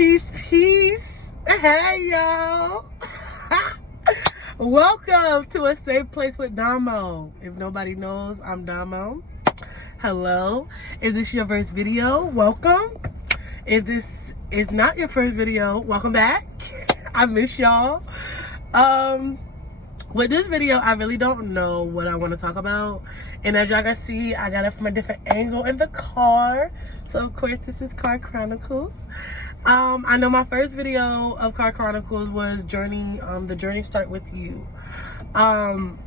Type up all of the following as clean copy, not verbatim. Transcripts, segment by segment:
Peace, peace. Hey, y'all. Welcome to a safe place with Damo. If nobody knows, I'm Damo. Hello. If this is your first video, welcome. If this is not your first video, welcome back. I miss y'all. With this video, I really don't know what I want to talk about. And as y'all can see, I got it from a different angle in the car. So, of course, this is Car Chronicles. I know my first video of Car Chronicles was the journey start with you. And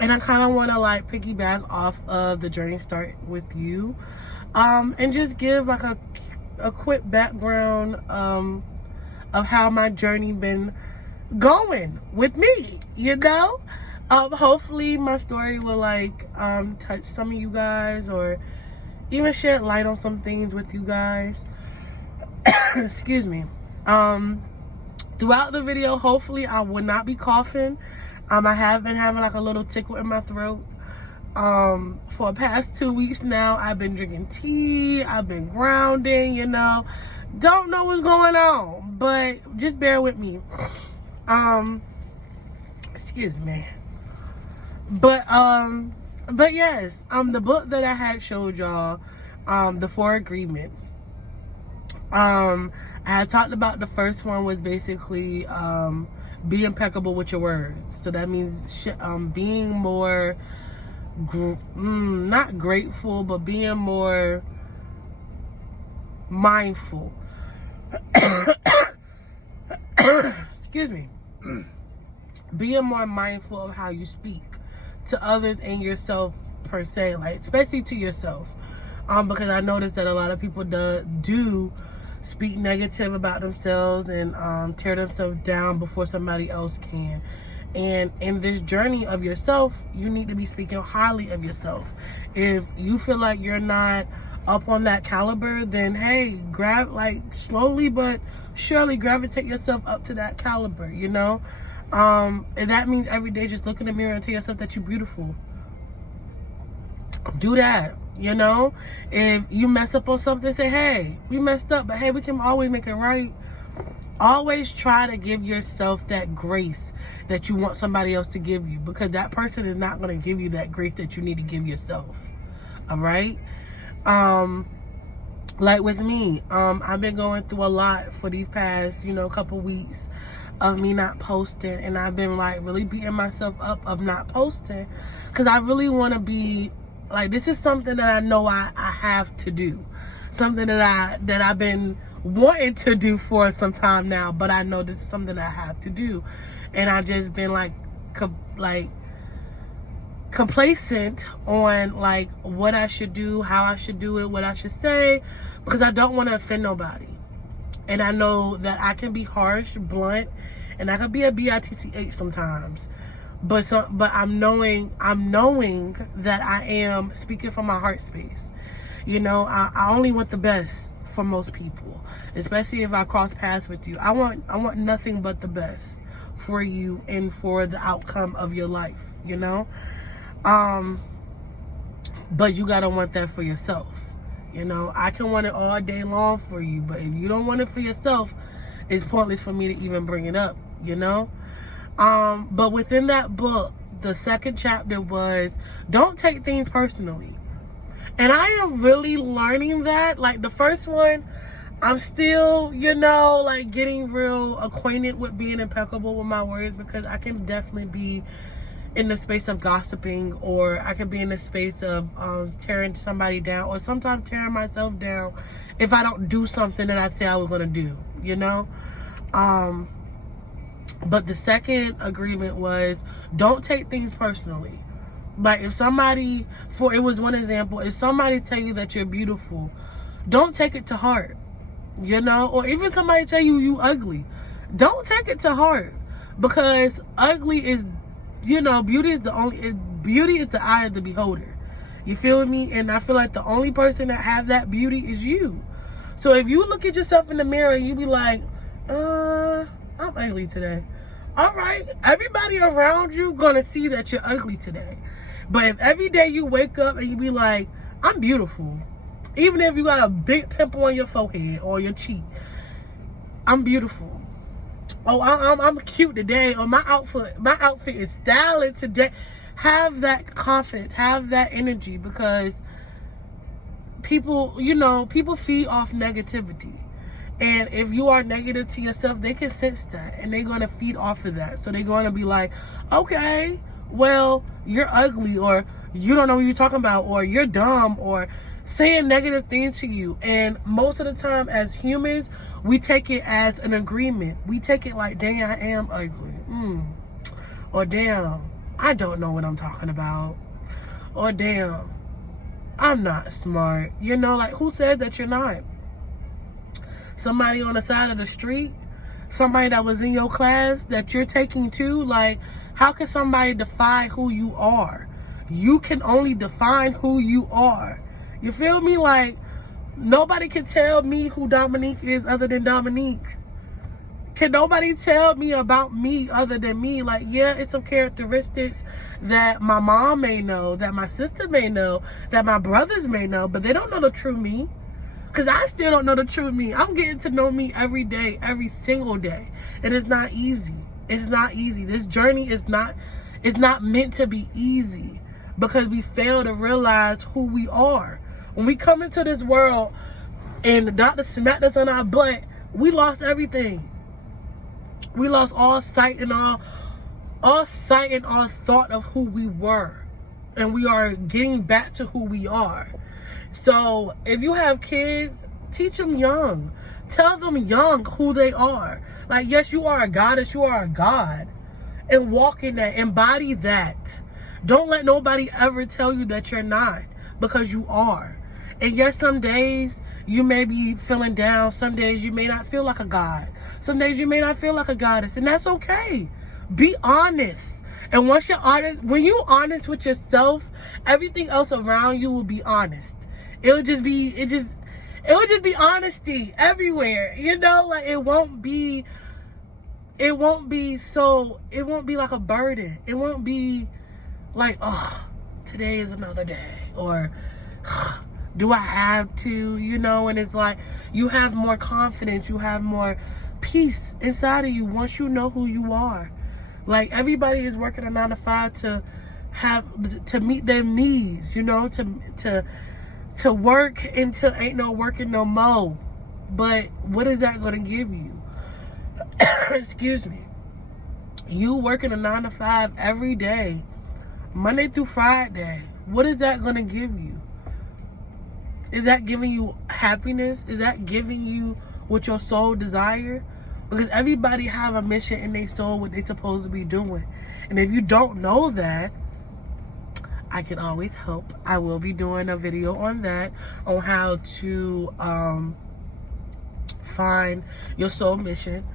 I kind of want to like piggyback off of the journey start with you. And just give like a quick background of how my journey been going with me, you know. Hopefully my story will like touch some of you guys or even shed light on some things with you guys. Excuse me. Throughout the video, hopefully I will not be coughing. I have been having like a little tickle in my throat for the past 2 weeks now. I've been drinking tea, I've been grounding, you know. Don't know what's going on, but just bear with me. Excuse me. But yes, the book that I had showed y'all, the 4 agreements. I had talked about the first one was basically be impeccable with your words. So that means being more not grateful, but being more mindful. Excuse me. Being more mindful of how you speak to others and yourself per se, like especially to yourself, because I noticed that a lot of people do speak negative about themselves and tear themselves down before somebody else can. And in this journey of yourself, you need to be speaking highly of yourself. If you feel like you're not up on that caliber, then hey, slowly but surely gravitate yourself up to that caliber, you know. And that means every day just look in the mirror and tell yourself that you're beautiful. Do that, you know. If you mess up on something, say, hey, we messed up, but hey, we can always make it right. Always try to give yourself that grace that you want somebody else to give you, because that person is not going to give you that grace that you need to give yourself. All right. Like with me, I've been going through a lot for these past, couple weeks of me not posting, and I've been like really beating myself up of not posting, because I really want to be like, this is something that I know I have to do, something that I've been wanting to do for some time now, but I know this is something I have to do. And I just been like complacent on like what I should do, how I should do it, what I should say, because I don't want to offend nobody. And I know that I can be harsh, blunt, and I can be a bitch sometimes. But I'm knowing that I am speaking from my heart space. You know, I only want the best for most people, especially if I cross paths with you. I want nothing but the best for you and for the outcome of your life, you know. But you gotta want that for yourself. You know, I can want it all day long for you, but if you don't want it for yourself, it's pointless for me to even bring it up, you know. But within that book, the second chapter was don't take things personally. And I am really learning that. Like the first one, I'm still, like getting real acquainted with being impeccable with my words, because I can definitely be in the space of gossiping, or I can be in the space of tearing somebody down, or sometimes tearing myself down if I don't do something that I say I was going to do, you know. But the second agreement was don't take things personally. Like if somebody, it was one example, if somebody tell you that you're beautiful, don't take it to heart, you know. Or even somebody tell you ugly, don't take it to heart, because ugly is, beauty is the eye of the beholder. You feel me? And I feel like the only person that have that beauty is you. So if you look at yourself in the mirror and you be like, I'm ugly today. All right, everybody around you gonna see that you're ugly today. But if every day you wake up and you be like, I'm beautiful, even if you got a big pimple on your forehead or your cheek, I'm beautiful. Oh, I'm cute today. Or my outfit is styling today. Have that confidence, have that energy, because people, you know, people feed off negativity. And if you are negative to yourself, they can sense that and they're going to feed off of that. So they're going to be like, okay, well, you're ugly, or you don't know what you're talking about, or you're dumb, or saying negative things to you. And most of the time as humans, we take it as an agreement. We take it like, dang, I am ugly. Or damn, I don't know what I'm talking about. Or damn, I'm not smart. You know, like, who said that you're not? Somebody on the side of the street? Somebody that was in your class that you're taking to? Like, how can somebody define who you are? You can only define who you are. You feel me? Like, nobody can tell me who Dominique is other than Dominique. Can nobody tell me about me other than me? Like, yeah, it's some characteristics that my mom may know, that my sister may know, that my brothers may know, but they don't know the true me. Because I still don't know the true me. I'm getting to know me every day, every single day. And it's not easy. It's not easy. This journey is not, it's not meant to be easy, because we fail to realize who we are. When we come into this world and the doctor smacked us on our butt, we lost everything. We lost all sight and all thought of who we were. And we are getting back to who we are. So if you have kids, teach them young. Tell them young who they are. Like, yes, you are a goddess, you are a god. And walk in that, embody that. Don't let nobody ever tell you that you're not, because you are. And yes, some days you may be feeling down. Some days you may not feel like a god. Some days you may not feel like a goddess, and that's okay. Be honest. And once you're honest, when you're honest with yourself, everything else around you will be honest. It would just be honesty everywhere. You know, like, it won't be like a burden. It won't be like, oh, today is another day, or do I have to, you know? And it's like, you have more confidence, you have more peace inside of you once you know who you are. Like, everybody is working a 9 to 5 to meet their needs, you know, to work until ain't no working no more. But what is that going to give you? Excuse me. You working a 9 to 5 every day, Monday through Friday. What is that going to give you? Is that giving you happiness? Is that giving you what your soul desire? Because everybody have a mission in their soul, what they're supposed to be doing. And if you don't know that, I can always help. I will be doing a video on that, on how to find your soul mission.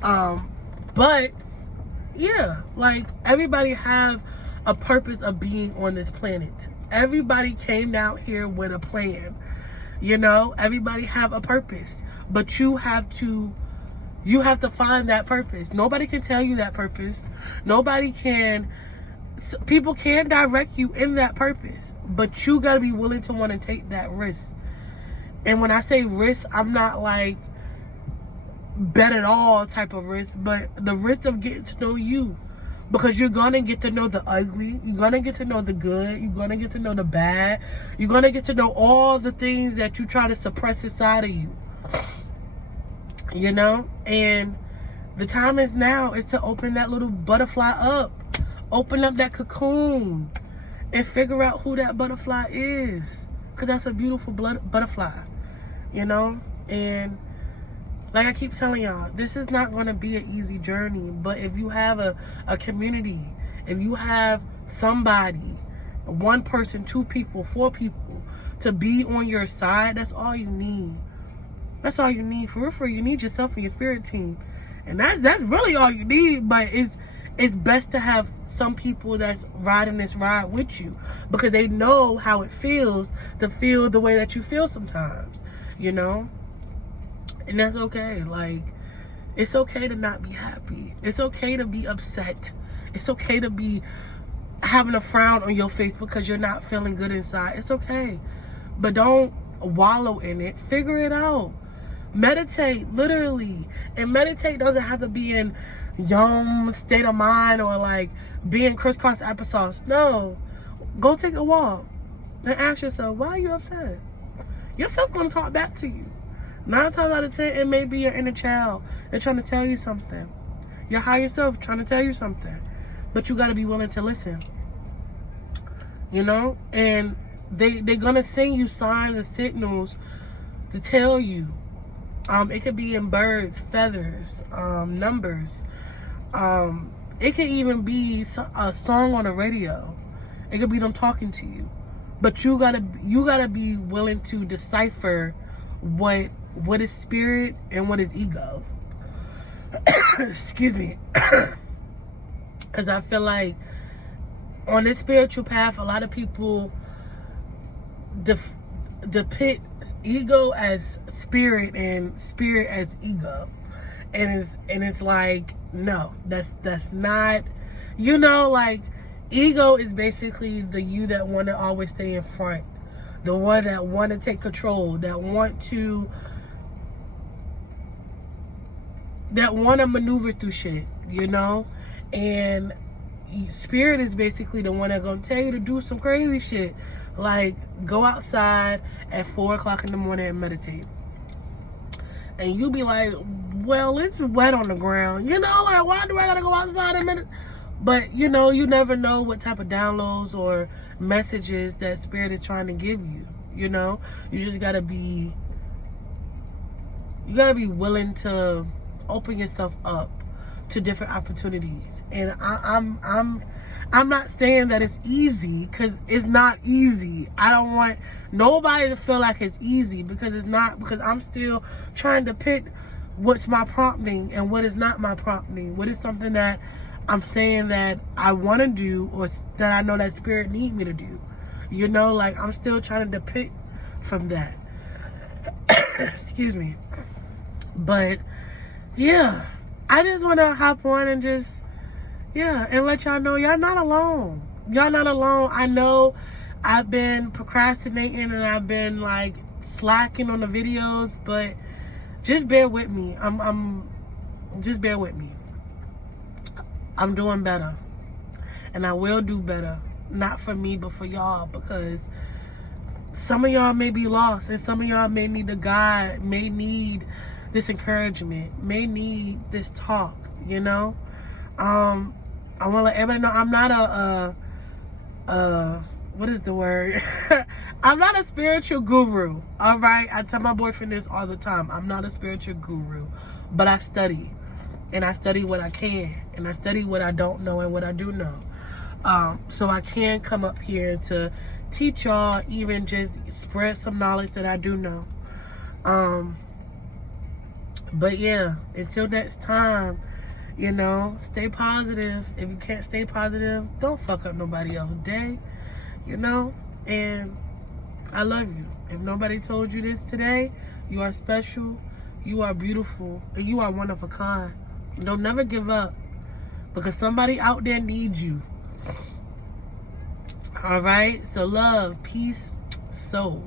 But yeah, like, everybody have a purpose of being on this planet. Everybody came down here with a plan. You know, everybody have a purpose, but you have to find that purpose. Nobody can tell you that purpose. People can direct you in that purpose, but you got to be willing to want to take that risk. And when I say risk, I'm not like bet it all type of risk, but the risk of getting to know you. Because you're going to get to know the ugly. You're going to get to know the good. You're going to get to know the bad. You're going to get to know all the things that you try to suppress inside of you. You know? And the time is now is to open that little butterfly up. Open up that cocoon. And figure out who that butterfly is. Because that's a beautiful butterfly. You know? And like I keep telling y'all, this is not going to be an easy journey. But if you have a community, if you have somebody, one person, 2 people, 4 people to be on your side, that's all you need. That's all you need. For real, you need yourself and your spirit team. And that's really all you need. But it's best to have some people that's riding this ride with you, because they know how it feels to feel the way that you feel sometimes, you know? And that's okay. Like, it's okay to not be happy. It's okay to be upset. It's okay to be having a frown on your face because you're not feeling good inside. It's okay. But don't wallow in it. Figure it out. Meditate, literally. And meditate doesn't have to be in yum state of mind or like being crisscross applesauce. No. Go take a walk and ask yourself, why are you upset? Yourself gonna talk back to you. 9 times out of 10, it may be your inner child. They're trying to tell you something. Your higher self trying to tell you something. But you gotta be willing to listen. You know? And they're gonna send you signs and signals to tell you. It could be in birds, feathers, numbers. It could even be a song on the radio. It could be them talking to you. But you gotta be willing to decipher what is spirit and what is ego. Excuse me. Because I feel like on this spiritual path, a lot of people depict ego as spirit and spirit as ego. And it's like, no, that's not, you know, like, ego is basically the you that want to always stay in front, the one that want to take control, that want to maneuver through shit, you know. And spirit is basically the one that's gonna tell you to do some crazy shit, like go outside at 4 o'clock in the morning and meditate. And you be like, well, it's wet on the ground, you know, like, why do I gotta go outside and meditate? But, you know, you never know what type of downloads or messages that spirit is trying to give you, you know? You just gotta be willing to open yourself up to different opportunities. And I'm not saying that it's easy, because it's not easy. I don't want nobody to feel like it's easy, because it's not, because I'm still trying to pick what's my prompting and what is not my prompting. What is something that I'm saying that I want to do, or that I know that spirit need me to do. You know, like, I'm still trying to depict from that. Excuse me. But, yeah. I just want to hop on and just, yeah, and let y'all know y'all not alone. Y'all not alone. I know I've been procrastinating and I've been, like, slacking on the videos, but just bear with me. Just bear with me. I'm doing better, and I will do better, not for me but for y'all, because some of y'all may be lost, and some of y'all may need a guide, may need this encouragement, may need this talk, you know. I want to let everybody know I'm not what is the word? I'm not a spiritual guru, all right? I tell my boyfriend this all the time. I'm not a spiritual guru, but I study. And I study what I can. And I study what I don't know and what I do know. So I can come up here to teach y'all, even just spread some knowledge that I do know. But yeah, until next time, you know, stay positive. If you can't stay positive, don't fuck up nobody else's day, you know. And I love you. If nobody told you this today, you are special, you are beautiful, and you are one of a kind. Don't never give up, because somebody out there needs you. All right? So love, peace, soul.